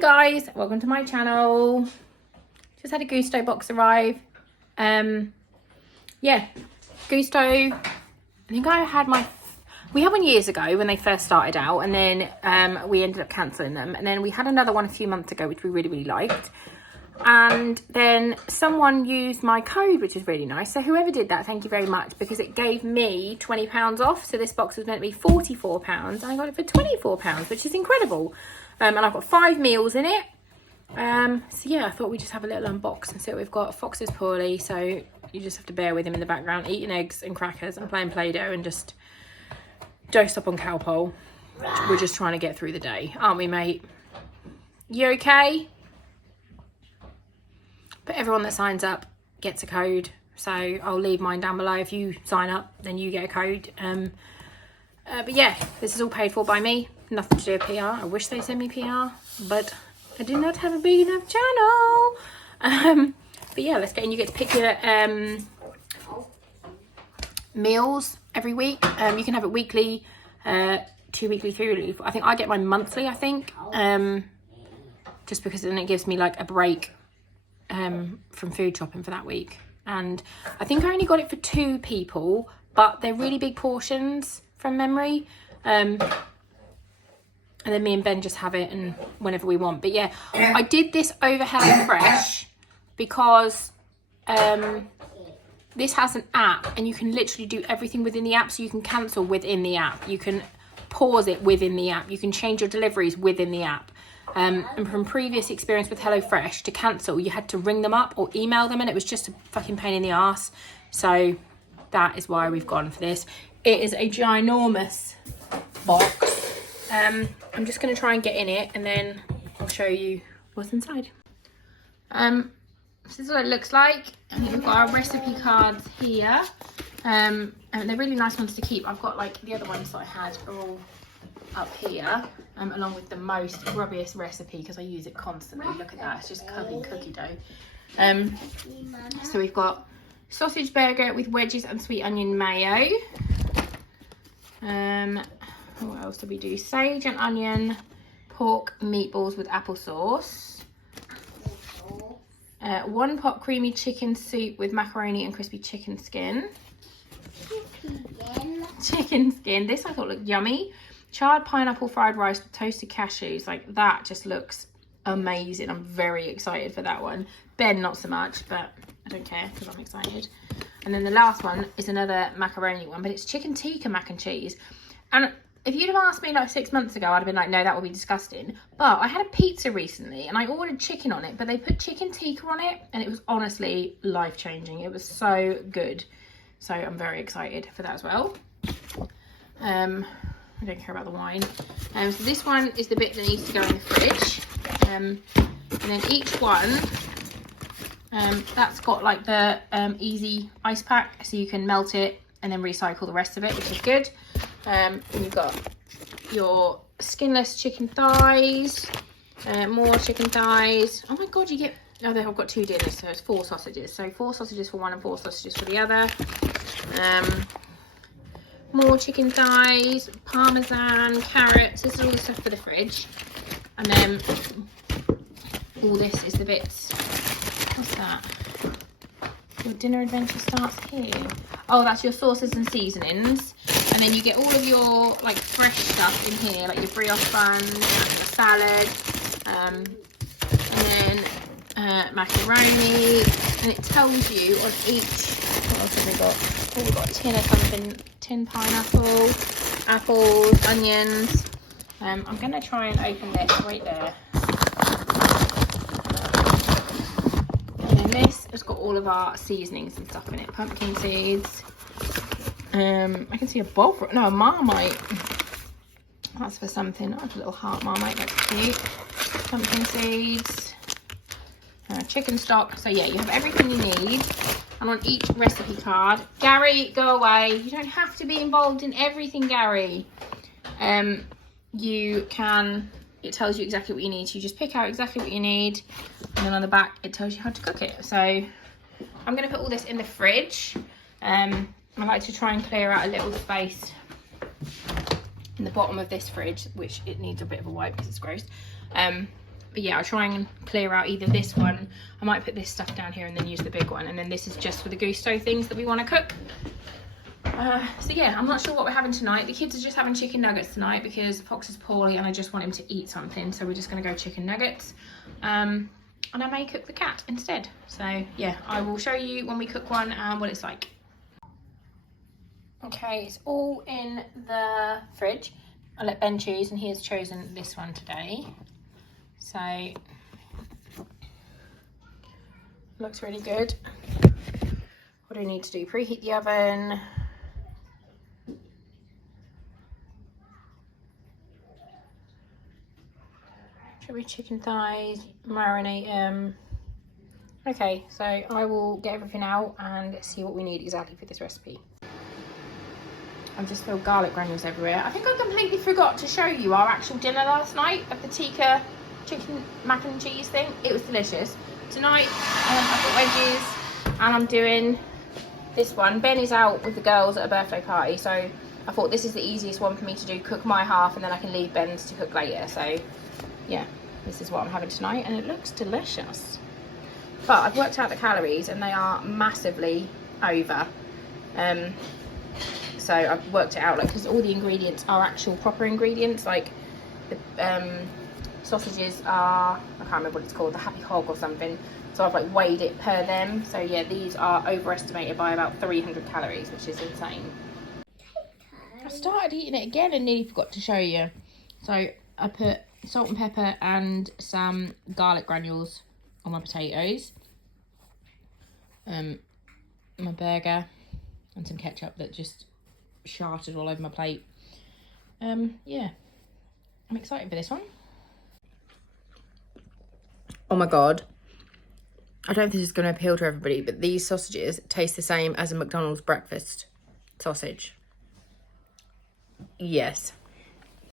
guys, welcome to my channel. Just had a Gousto box arrive. Yeah, Gousto. I think I had we had one years ago when they first started out, and then we ended up cancelling them, and then we had another one a few months ago which we really liked, and then someone used my code, which is really nice. So whoever did that, thank you very much, because it gave me £20 off. So this box was meant to be £44 and I got it for £24, which is incredible. And I've got 5 meals in it. So yeah, I thought we'd just have a little unbox and see what we've got. Fox is poorly, so you just have to bear with him in the background, eating eggs and crackers and playing Play-Doh and just dosed up on Calpol. We're just trying to get through the day, aren't we, mate? You okay? But everyone that signs up gets a code, so I'll leave mine down below. If you sign up, then you get a code. But yeah, this is all paid for by me. Nothing to do with PR. I wish they sent me PR, but I do not have a big enough channel. But yeah, let's get in. You get to pick your meals every week. You can have it weekly, 2 weekly, 3 weekly. I think I get mine monthly, I think. Just because then it gives me like a break from food shopping for that week. And I think I only got it for 2 people, but they're really big portions from memory. And then me and Ben just have it and whenever we want. But yeah, I did this over HelloFresh because this has an app and you can literally do everything within the app. So you can cancel within the app. You can pause it within the app. You can change your deliveries within the app. And from previous experience with HelloFresh, to cancel, you had to ring them up or email them, and it was just a fucking pain in the ass. So that is why we've gone for this. It is a ginormous box. I'm just going to try and get in it and then I'll show you what's inside. This is what it looks like. And we've got our recipe cards here. And they're really nice ones to keep. I've got like the other ones that I had are all up here, along with the most grubbiest recipe because I use it constantly. Look at that, it's just covered cookie dough. So we've got sausage burger with wedges and sweet onion mayo. What else do we do? Sage and onion pork meatballs with applesauce. 1 pot creamy chicken soup with macaroni and crispy chicken skin. Chicken skin. This I thought looked yummy. Charred pineapple fried rice with toasted cashews. Like that just looks amazing. I'm very excited for that one. Ben not so much, but I don't care because I'm excited. And then the last one is another macaroni one, but it's chicken tikka mac and cheese. And if you'd have asked me like 6 months ago, I'd have been like, no, that would be disgusting. But I had a pizza recently and I ordered chicken on it, but they put chicken tikka on it and it was honestly life-changing. It was so good. So I'm very excited for that as well. I don't care about the wine. So this one is the bit that needs to go in the fridge. And then each one, that's got like the easy ice pack, so you can melt it and then recycle the rest of it, which is good. And you've got your skinless chicken thighs, more chicken thighs. Oh my god, you get, oh, I've got 2 dinners, so it's 4 sausages. So 4 sausages for one and 4 sausages for the other. More chicken thighs, parmesan, carrots. This is all the stuff for the fridge. And then all this is the bits. What's that? Your dinner adventure starts here. Oh, that's your sauces and seasonings. And then you get all of your like fresh stuff in here, like your brioche buns and the salad. And then macaroni. And it tells you on each, what else have we got? Oh, we've got a tin of something, tin pineapple, apples, onions. I'm going to try and open this right there. And then this has got all of our seasonings and stuff in it. Pumpkin seeds. I can see a bowl for, no, a Marmite. That's for something. Oh, a little heart Marmite, that's cute. Pumpkin seeds. Chicken stock. So yeah, you have everything you need. And on each recipe card, Gary, go away. You don't have to be involved in everything, Gary. You can, it tells you exactly what you need. So you just pick out exactly what you need. And then on the back, it tells you how to cook it. So I'm going to put all this in the fridge. I like to try and clear out a little space in the bottom of this fridge, which it needs a bit of a wipe because it's gross. But yeah, I'll try and clear out either this one. I might put this stuff down here and then use the big one. And then this is just for the Gousto things that we want to cook. So yeah, I'm not sure what we're having tonight. The kids are just having chicken nuggets tonight because Fox is poorly and I just want him to eat something. So we're just going to go chicken nuggets. And I may cook the cat instead. So yeah, I will show you when we cook one and what it's like. Okay, it's all in the fridge. I'll let Ben choose, and he has chosen this one today. So, looks really good. What do we need to do? Preheat the oven. Should we chicken thighs, marinate them? Okay, so I will get everything out and see what we need exactly for this recipe. I've just spilled garlic granules everywhere. I think I completely forgot to show you our actual dinner last night of the tikka chicken mac and cheese thing. It was delicious. Tonight I've got wedges and I'm doing this one. Ben is out with the girls at a birthday party, so I thought this is the easiest one for me to do. Cook my half and then I can leave Ben's to cook later. So yeah, this is what I'm having tonight and it looks delicious. But I've worked out the calories and they are massively over. So I've worked it out, like, because all the ingredients are actual proper ingredients, like the sausages are, I can't remember what it's called, the Happy Hog or something. So I've like weighed it per them. So yeah, these are overestimated by about 300 calories, which is insane. I started eating it again and nearly forgot to show you. So I put salt and pepper and some garlic granules on my potatoes, my burger, and some ketchup that just sharted all over my plate. Yeah, I'm excited for this one. Oh my god, I don't know if this is going to appeal to everybody, but these sausages taste the same as a McDonald's breakfast sausage. Yes,